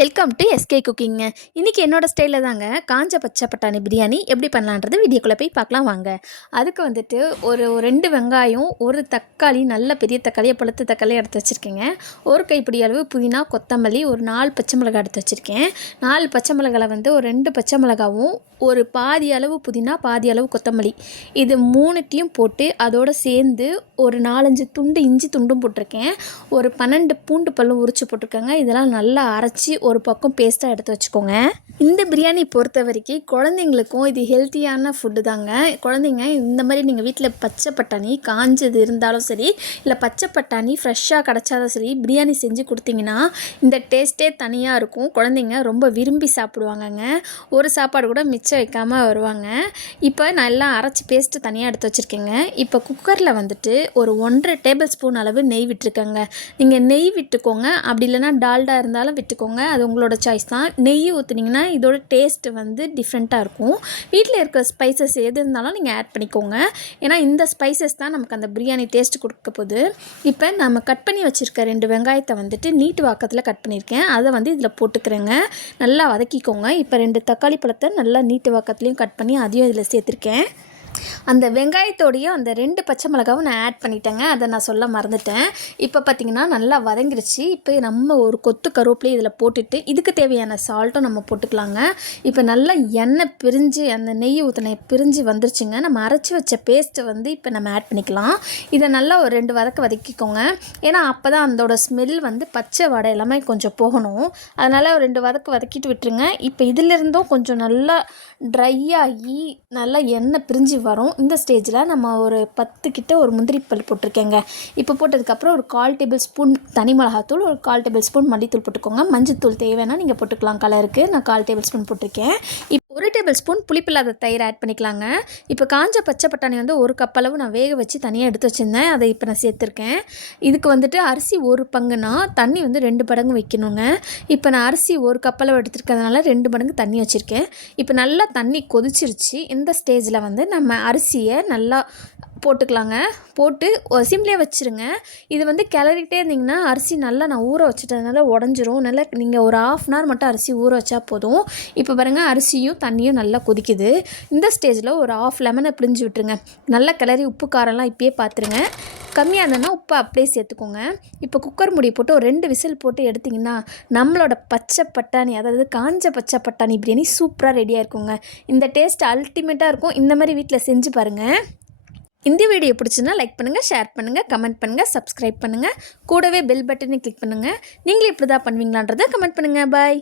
Welcome to SK குக்கிங்க. இன்றைக்கி என்னோடய ஸ்டைலில் தாங்க காஞ்ச பச்சை பட்டாணி பிரியாணி எப்படி பண்ணலான்றது வீடியோக்குள்ளே போய் பார்க்கலாம் வாங்க. அதுக்கு வந்துட்டு ஒரு 2 வெங்காயம், ஒரு தக்காளி, நல்ல பெரிய தக்காளியை பழுத்த தக்காளியை எடுத்து வச்சுருக்கேங்க. ஒரு கைப்பிடி அளவு புதினா, கொத்தமல்லி, ஒரு 4 பச்சை மிளகாய் எடுத்து வச்சுருக்கேன். 4 பச்சை மிளகாயில் வந்து ஒரு 2 பச்சை மிளகாவும், ஒரு பாதி அளவு புதினா, பாதி அளவு கொத்தமல்லி, இது 3த்தையும் போட்டு அதோடு சேர்ந்து ஒரு 4-5 துண்டு இஞ்சி துண்டும் போட்டிருக்கேன். ஒரு 12 பூண்டு பல்லும் உரித்து போட்டிருக்கேங்க. இதெல்லாம் நல்லா அரைச்சி ஒரு பக்கம் பேஸ்ட்டாக எடுத்து வச்சுக்கோங்க. இந்த பிரியாணி பொறுத்த வரைக்கும் குழந்தைங்களுக்கும் இது ஹெல்த்தியான ஃபுட்டு தாங்க. குழந்தைங்க இந்த மாதிரி நீங்கள் வீட்டில் பச்சை பட்டாணி காஞ்சது இருந்தாலும் சரி, இல்லை பச்சை பட்டாணி ஃப்ரெஷ்ஷாக கிடச்சாலும் சரி, பிரியாணி செஞ்சு கொடுத்தீங்கன்னா இந்த டேஸ்ட்டே தனியாக இருக்கும். குழந்தைங்க ரொம்ப விரும்பி சாப்பிடுவாங்கங்க. ஒரு சாப்பாடு கூட மிச்சம் வைக்காமல் வருவாங்க. இப்போ நான் எல்லாம் அரைச்சி பேஸ்ட்டு தனியாக எடுத்து வச்சுருக்கேங்க. இப்போ குக்கரில் வந்துட்டு ஒரு 1.5 டேபிள் ஸ்பூன் அளவு நெய் விட்டுருக்கேங்க. நீங்கள் நெய் விட்டுக்கோங்க, அப்படி இல்லைனா டால்டா இருந்தாலும் விட்டுக்கோங்க, அது உங்களோட சாய்ஸ் தான். நெய் ஊற்றுனீங்கன்னா இதோட டேஸ்ட்டு வந்து டிஃப்ரெண்ட்டாக இருக்கும். வீட்டில் இருக்கிற ஸ்பைசஸ் எது இருந்தாலும் நீங்கள் ஆட் பண்ணிக்கோங்க. ஏன்னா இந்த ஸ்பைசஸ் தான் நமக்கு அந்த பிரியாணி டேஸ்ட் கொடுக்க போகுது. இப்போ நம்ம கட் பண்ணி வச்சுருக்க 2 வெங்காயத்தை வந்துட்டு நீட்டு வாக்கத்தில் கட் பண்ணியிருக்கேன். அதை வந்து இதில் போட்டுக்கிறேங்க. நல்லா வதக்கிக்கோங்க. இப்போ 2 தக்காளி பழத்தை நல்லா நீட்டு வாக்கத்துலேயும் கட் பண்ணி அதையும் இதில் சேர்த்துருக்கேன். அந்த வெங்காயத்தோடையும் அந்த 2 பச்சை மிளகாவும் நான் ஆட் பண்ணிட்டேங்க. அதை நான் சொல்ல மறந்துட்டேன். இப்போ பார்த்திங்கன்னா நல்லா வதங்கிருச்சு. இப்போ நம்ம ஒரு கொத்து கருவேப்பிலையும் இதில் போட்டுட்டு இதுக்கு தேவையான சால்ட்டும் நம்ம போட்டுக்கலாங்க. இப்போ நல்லா எண்ணெய் பிரிஞ்சு அந்த நெய் ஊற்றின பிரிஞ்சு வந்துருச்சுங்க. நம்ம அரைச்சி வச்ச பேஸ்ட்டை வந்து இப்போ நம்ம ஆட் பண்ணிக்கலாம். இதை நல்லா ஒரு 2 வதக்கிக்கோங்க. ஏன்னா அப்போ தான் அதோட ஸ்மெல் வந்து பச்சை வடை எல்லாமே கொஞ்சம் போகணும். அதனால் ஒரு 2 வதக்கிட்டு விட்டுருங்க. இப்போ இதிலிருந்தும் கொஞ்சம் நல்லா ட்ரை ஆகி நல்லா எண்ணெய் பிரிஞ்சு வரும். இந்த ஸ்டேஜில் நம்ம ஒரு 10 கிட்ட ஒரு முந்திரி பல் போட்டிருக்கேங்க. இப்போ போட்டதுக்கப்புறம் ஒரு 1/4 டேபிள் ஸ்பூன் தனி மிளகாத்தூள், ஒரு 1/4 டேபிள் ஸ்பூன் மல்லித்தூள் போட்டுக்கோங்க. மஞ்சத்தூள் தேவைன்னா நீங்கள் போட்டுக்கலாம் கலருக்கு. நான் 1/4 டேபிள் ஸ்பூன் போட்டிருக்கேன். இப்போ 1 டேபிள் ஸ்பூன் புளிப்பில்லாத தயிர் ஆட் பண்ணிக்கலாங்க. இப்போ காஞ்ச பச்சை பட்டாணி வந்து ஒரு கப் அளவு நான் வேக வச்சு தனியாக எடுத்து வச்சுருந்தேன். அதை இப்போ நான் சேர்த்துருக்கேன். இதுக்கு வந்துட்டு அரிசி 1 பங்குனா தண்ணி வந்து 2 மடங்கு வைக்கணுங்க. இப்போ நான் அரிசி 1 கப் அளவு எடுத்துருக்கிறதுனால 2 மடங்கு தண்ணி வச்சுருக்கேன். இப்போ நல்லா தண்ணி கொதிச்சிருச்சு. இந்த ஸ்டேஜில் வந்து நம்ம அரிசியை நல்லா போட்டுக்கலாங்க. போட்டு சிம்லேயே வச்சுருங்க. இது வந்து கிளறிட்டே இருந்திங்கன்னா அரிசி நல்லா நான் ஊற வச்சுட்டதுனால உடஞ்சிரும். நல்லா நீங்கள் ஒரு 1/2 அன் ஹவர் மட்டும் அரிசி ஊற வச்சா போதும். இப்போ பாருங்கள் அரிசியும் தண்ணியும் நல்லா கொதிக்குது. இந்த ஸ்டேஜில் ஒரு 1/2 லெமனை பிழிஞ்சு விட்டுருங்க. நல்லா கிளறி உப்பு காரம்லாம் இப்பயே பார்த்துருங்க. கம்மியாக இருந்ததுன்னா உப்பு அப்படியே சேர்த்துக்கோங்க. இப்போ குக்கர் மூடி போட்டு ஒரு 2 விசில் போட்டு எடுத்திங்கன்னா நம்மளோட பச்சை பட்டாணி, அதாவது காஞ்ச பச்சை பட்டாணி பிரியாணி சூப்பராக ரெடியாக இருக்குங்க. இந்த டேஸ்ட் அல்டிமேட்டாக இருக்கும். இந்த மாதிரி வீட்டில் செஞ்சு பாருங்கள். இந்த வீடியோ பிடிச்சுன்னா லைக் பண்ணுங்கள், ஷேர் பண்ணுங்கள், கமெண்ட் பண்ணுங்கள், சப்ஸ்கிரைப் பண்ணுங்கள். கூடவே பெல் பட்டனை கிளிக் பண்ணுங்கள். நீங்களும் இப்படி தான் பண்ணுவீங்களான்றதை கமெண்ட் பண்ணுங்கள். பாய்.